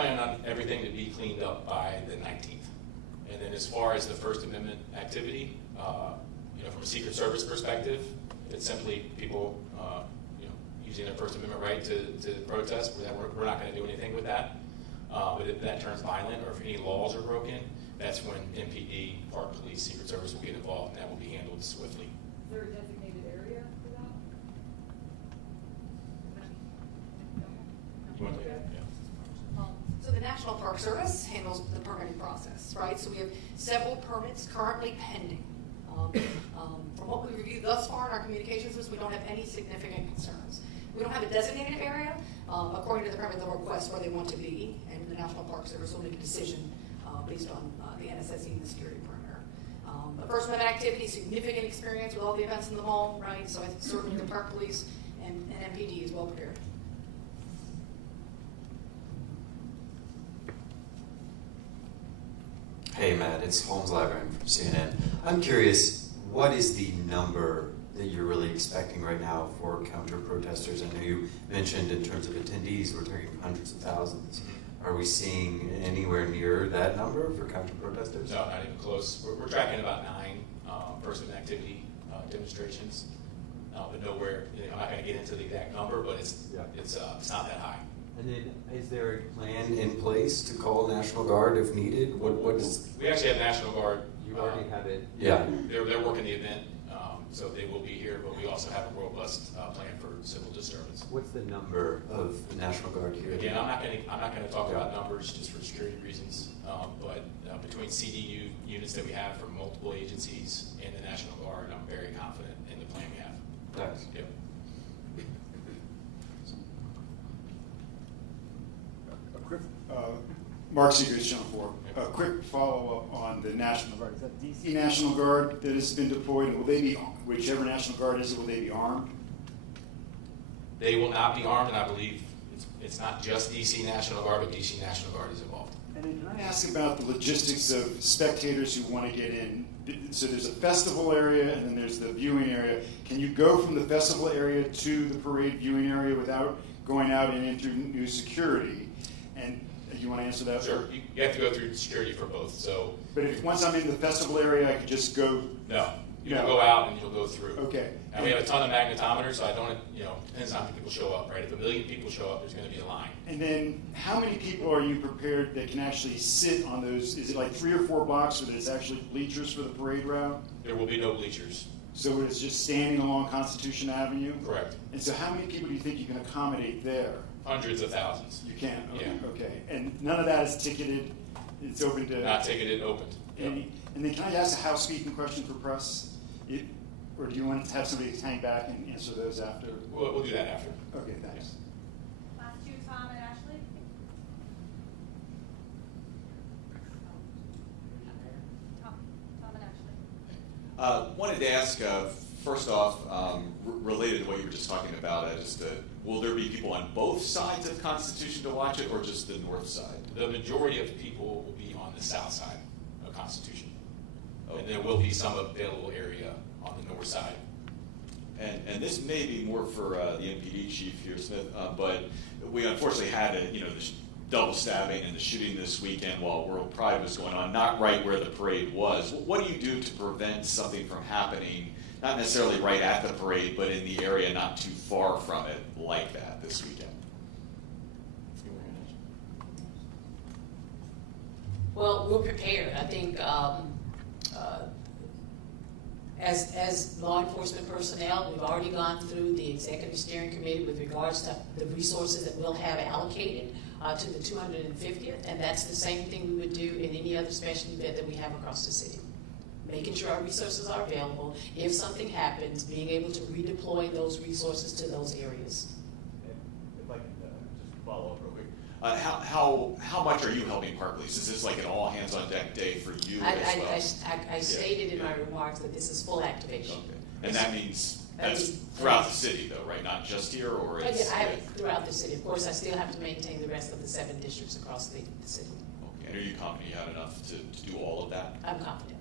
planning on everything to be cleaned up by the 19th. And then as far as the First Amendment activity, from a Secret Service perspective, it's simply people using their First Amendment right to protest. We're not going to do anything with that. But if that turns violent or if any laws are broken, that's when MPD, Park Police, Secret Service will get involved, and that will be handled swiftly. Is there a designated area for that? You want to take that? Yeah. So the National Park Service handles the permitting process, right? So we have several permits currently pending. From what we reviewed thus far in our communications list, we don't have any significant concerns. We don't have a designated area, according to the permit, they'll request where they want to be, and the National Park Service will make a decision based on the NSSE and the security perimeter. But First Amendment activity, significant experience with all the events in the mall, right? So I think certainly the Park Police and MPD is well prepared. Hey Matt, it's Holmes Labyrinth from CNN. I'm curious, what is the number that you're really expecting right now for counter-protesters? I know you mentioned in terms of attendees, we're talking hundreds of thousands. Are we seeing anywhere near that number for counter-protesters? No, not even close. We're tracking about 9 First Amendment activity demonstrations, but nowhere. I'm not going to get into the exact number, but it's not that high. And then, is there a plan in place to call National Guard if needed? What is? We actually have National Guard. You already have it. Yeah, they're working the event, so they will be here. But we also have a robust plan for civil disturbance. What's the number of the National Guard here? Again, I'm not going to talk about numbers just for security reasons. But between CDU units that we have from multiple agencies and the National Guard, I'm very confident in the plan we have. Thanks. Yep. Mark Seegers, Channel 4. A quick follow-up on the National Guard. Is that DC National Guard that has been deployed, and will they be, whichever National Guard is it, will they be armed? They will not be armed, and I believe it's not just DC National Guard, but DC National Guard is involved. And then can I ask about the logistics of spectators who want to get in? So there's a festival area, and then there's the viewing area. Can you go from the festival area to the parade viewing area without going out and in through new security? And you want to answer that? Sure. You have to go through security for both. So, but if once I'm in the festival area, I could just go. No, you'll go out and you'll go through. Okay. And we have a ton of magnetometers, so I don't. Depends on how many people show up, right? If 1 million people show up, there's going to be a line. And then, how many people are you prepared that can actually sit on those? Is it like 3 or 4 blocks, where there's actually bleachers for the parade route? There will be no bleachers. So it's just standing along Constitution Avenue? Correct. And so, how many people do you think you can accommodate there? Hundreds of thousands. You can? Okay. Yeah. Okay. And none of that is ticketed? It's open to... Not ticketed, opened. And then can I ask a housekeeping question for press? Or do you want to have somebody hang back and answer those after? We'll do that after. Okay, thanks. Last 2, Tom and Ashley. Tom and Ashley. Wanted to ask, first off, related to what you were just talking about, will there be people on both sides of Constitution to watch it, or just the north side? The majority of people will be on the south side of Constitution. Okay. And there will be some available area on the north side. And this may be more for the MPD chief here, Smith, but we unfortunately had the double stabbing and the shooting this weekend while World Pride was going on, not right where the parade was. What do you do to prevent something from happening, not necessarily right at the parade, but in the area not too far from it like that this weekend? Well, we're prepared. I think as law enforcement personnel, we've already gone through the executive steering committee with regards to the resources that we'll have allocated to the 250th, and that's the same thing we would do in any other special event that we have across the city. Making sure our resources are available. If something happens, being able to redeploy those resources to those areas. If I can just follow up real quick. How much are you helping Park Police? Is this like an all hands on deck day for you as well? I stated in my remarks that this is full activation. Okay. And that means that's throughout the city though, right? Not just here, or it's... I have it throughout the city. Of course, I still have to maintain the rest of the 7 districts across the city. Okay. And are you confident you have enough to do all of that? I'm confident.